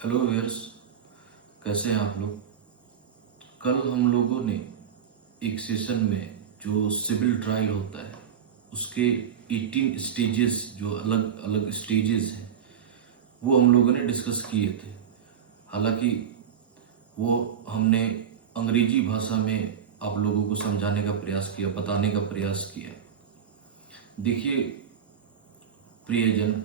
Hello viewers, कैसे हैं आप लोग। कल हम लोगों ने एक सेशन में जो सिविल ट्रायल होता है उसके 18 स्टेजेस, जो अलग अलग स्टेजेस हैं, वो हम लोगों ने डिस्कस किए थे। हालांकि वो हमने अंग्रेजी भाषा में आप लोगों को समझाने का प्रयास किया, बताने का प्रयास किया। देखिए प्रियजन,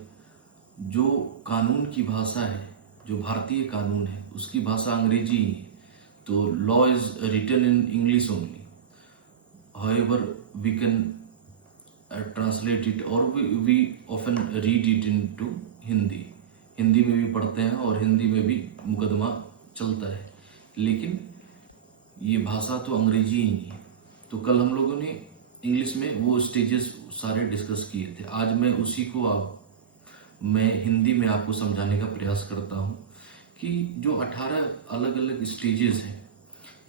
जो कानून की भाषा है, जो भारतीय कानून है, उसकी भाषा अंग्रेजी ही है। तो law is written in English only, however we can translate it और we often read it into Hindi. Hindi में भी पढ़ते हैं और हिंदी में भी मुकदमा चलता है, लेकिन ये भाषा तो अंग्रेजी ही है। तो कल हम लोगों ने इंग्लिश में वो स्टेजेस सारे डिस्कस किए थे। आज मैं उसी को मैं हिंदी में आपको समझाने का प्रयास करता हूँ कि जो 18 अलग अलग स्टेजेस हैं,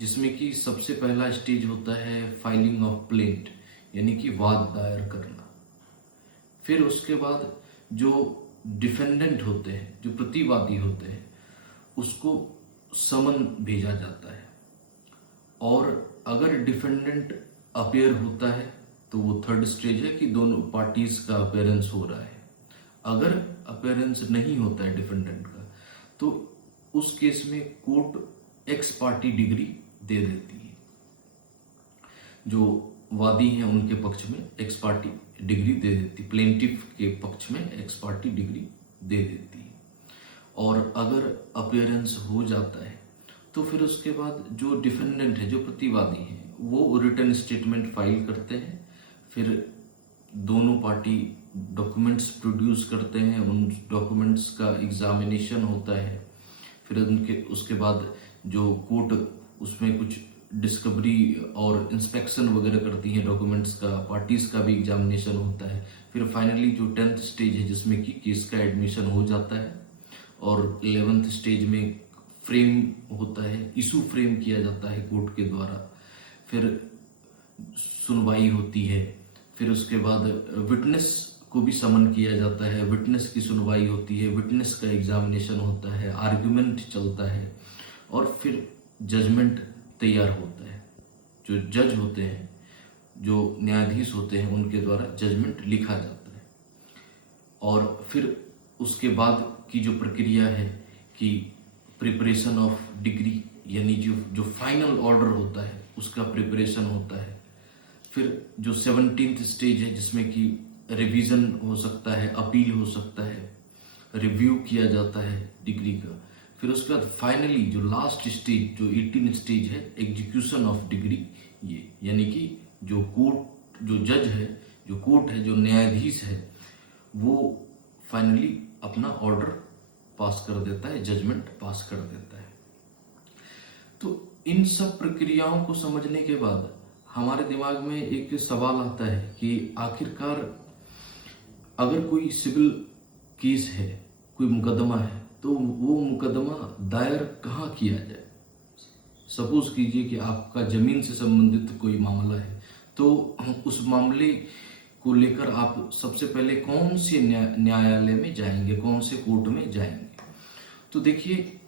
जिसमें कि सबसे पहला स्टेज होता है फाइलिंग ऑफ प्लेंट, यानी कि वाद दायर करना। फिर उसके बाद जो डिफेंडेंट होते हैं, जो प्रतिवादी होते हैं, उसको समन भेजा जाता है। और अगर डिफेंडेंट अपीयर होता है तो वो थर्ड स्टेज है कि दोनों पार्टीज का अपीयरेंस हो रहा है। अगर अपीयरेंस नहीं होता है डिफेंडेंट का, तो उस केस में कोर्ट एक्स पार्टी डिग्री दे देती है। जो वादी हैं उनके पक्ष में एक्स पार्टी डिग्री दे देती, प्लेंटिफ के पक्ष में एक्स पार्टी डिग्री दे देती है। और अगर अपीयरेंस हो जाता है तो फिर उसके बाद जो डिफेंडेंट है, जो प्रतिवादी है, वो रिटन स्टेटमेंट फाइल करते हैं। फिर दोनों पार्टी डॉक्यूमेंट्स प्रोड्यूस करते हैं, उन डॉक्यूमेंट्स का एग्जामिनेशन होता है। फिर उसके बाद जो कोर्ट उसमें कुछ डिस्कवरी और इंस्पेक्शन वगैरह करती है डॉक्यूमेंट्स का, पार्टीज का भी एग्जामिनेशन होता है। फिर फाइनली जो 10th स्टेज है, जिसमें कि केस का एडमिशन हो जाता है। और 11th स्टेज में फ्रेम होता है, इशू फ्रेम किया जाता है कोर्ट के द्वारा। फिर सुनवाई होती है। फिर उसके बाद विटनेस को भी समन किया जाता है, विटनेस की सुनवाई होती है, विटनेस का एग्जामिनेशन होता है, आर्गुमेंट चलता है और फिर जजमेंट तैयार होता है। जो जज होते हैं, जो न्यायाधीश होते हैं, उनके द्वारा जजमेंट लिखा जाता है। और फिर उसके बाद की जो प्रक्रिया है कि प्रिपरेशन ऑफ डिग्री, यानी जो फाइनल ऑर्डर होता है उसका प्रिपरेशन होता है। फिर जो 17th स्टेज है, जिसमें कि रिवीजन हो सकता है, अपील हो सकता है, रिव्यू किया जाता है डिग्री का। फिर उसके बाद फाइनली जो लास्ट स्टेज, जो 18 स्टेज है, एग्जीक्यूशन ऑफ डिग्री। ये यानी कि जो कोर्ट, जो जज है, जो कोर्ट है, जो न्यायाधीश है, वो फाइनली अपना ऑर्डर पास कर देता है, जजमेंट पास कर देता है। तो इन सब प्रक्रियाओं को समझने के बाद हमारे दिमाग में एक सवाल आता है कि आखिरकार अगर कोई सिविल केस है, कोई मुकदमा है, तो वो मुकदमा दायर कहाँ किया जाए। सपोज कीजिए कि आपका जमीन से संबंधित कोई मामला है, तो उस मामले को लेकर आप सबसे पहले कौन से न्यायालय में जाएंगे, कौन से कोर्ट में जाएंगे। तो देखिए,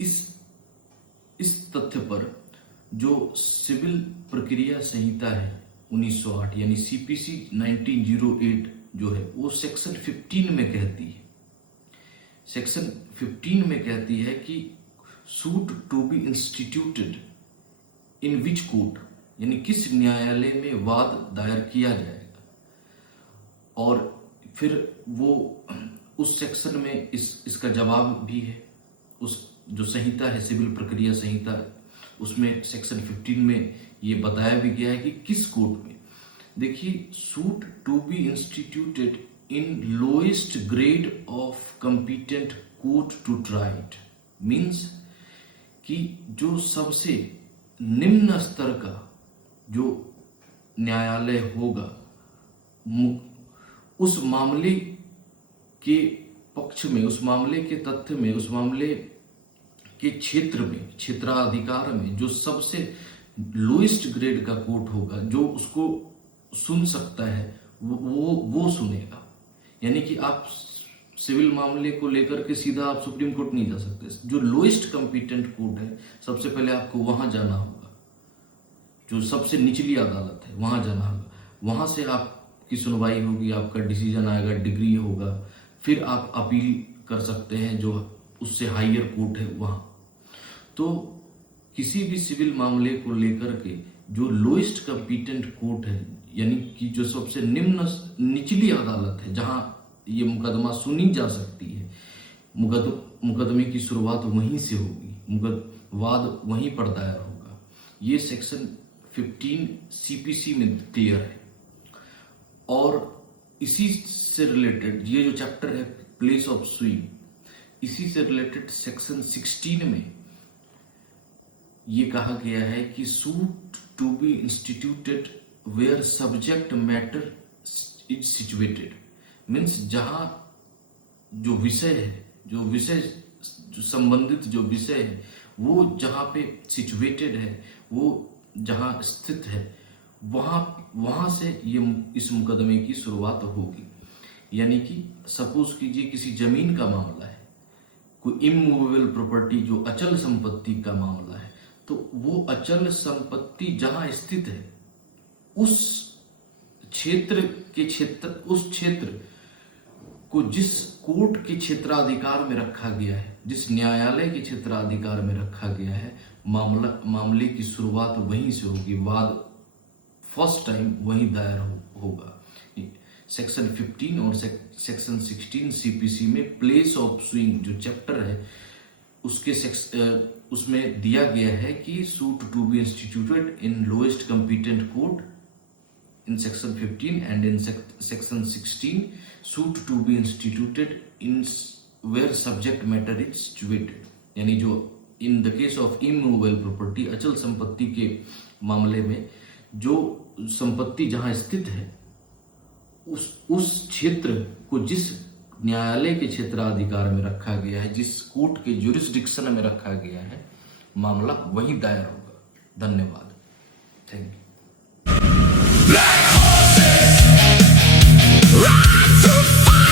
इस तथ्य पर जो सिविल प्रक्रिया संहिता है 1908, यानी सीपीसी 1908 जो है, वो सेक्शन 15 में कहती है, सेक्शन 15 में कहती है कि suit to be instituted in which court, यानी किस न्यायालय में वाद दायर किया जाएगा। और फिर वो उस सेक्शन में इसका जवाब भी है। उस जो संहिता है, सिविल प्रक्रिया संहिता, उसमें सेक्शन 15 में ये बताया भी गया है कि किस कोर्ट में। देखिए, suit to be instituted in lowest grade of competent court to try it, means कि जो सबसे निम्न स्तर का जो न्यायालय होगा, उस मामले के पक्ष में, उस मामले के तथ्य में, उस मामले के क्षेत्र में, क्षेत्राधिकार में जो सबसे लोएस्ट ग्रेड का कोर्ट होगा, जो उसको सुन सकता है, वो सुनेगा। यानी कि आप सिविल मामले को लेकर के सीधा आप सुप्रीम कोर्ट नहीं जा सकते। जो लोएस्ट कॉम्पिटेंट कोर्ट है, सबसे पहले आपको वहां जाना होगा, जो सबसे निचली अदालत है वहां जाना होगा, वहां से आपकी सुनवाई होगी, आपका डिसीजन आएगा, डिग्री होगा, फिर आप अपील कर सकते हैं जो उससे हायर कोर्ट है वहां। तो किसी भी सिविल मामले को लेकर के जो लोएस्ट कॉम्पिटेंट कोर्ट है, यानी कि जो सबसे निचली अदालत है जहां ये मुकदमा सुनी जा सकती है, मुकदमे की शुरुआत वहीं से होगी, वाद वहीं पर दायर होगा। ये सेक्शन 15 सीपीसी में क्लियर है। और इसी से रिलेटेड ये जो चैप्टर है प्लेस ऑफ सुइंग, इसी से रिलेटेड सेक्शन 16 में ये कहा गया है कि suit to be instituted where subject matter is situated, means जहां जो विषय है, जो संबंधित जो विषय है वो जहां पे सिचुएटेड है, वो जहां स्थित है, वहां से ये इस मुकदमे की शुरुआत होगी। यानी कि सपोज कीजिए किसी जमीन का मामला है, कोई इमूवेबल प्रॉपर्टी जो अचल संपत्ति का मामला है, तो वो अचल संपत्ति जहां स्थित है उस क्षेत्र को जिस कोर्ट के क्षेत्राधिकार में रखा गया है, जिस न्यायालय के क्षेत्राधिकार में रखा गया है, मामले की शुरुआत वहीं से होगी, वाद फर्स्ट टाइम वहीं दायर होगा। सेक्शन 15 और सेक्शन 16 सीपीसी में प्लेस ऑफ सुइंग जो चैप्टर है उसमें दिया गया है कि suit to be instituted in lowest competent court in section 15 and in section 16 suit to be instituted in where subject matter is situated, यानी जो in the case of immovable property अचल संपत्ति के मामले में जो संपत्ति जहां स्थित है उस क्षेत्र को जिस न्यायालय के क्षेत्राधिकार में रखा गया है, जिस कोर्ट के ज्यूरिसडिक्शन में रखा गया है, मामला वहीं दायर होगा। धन्यवाद। Thank you. Black horses ride to fight.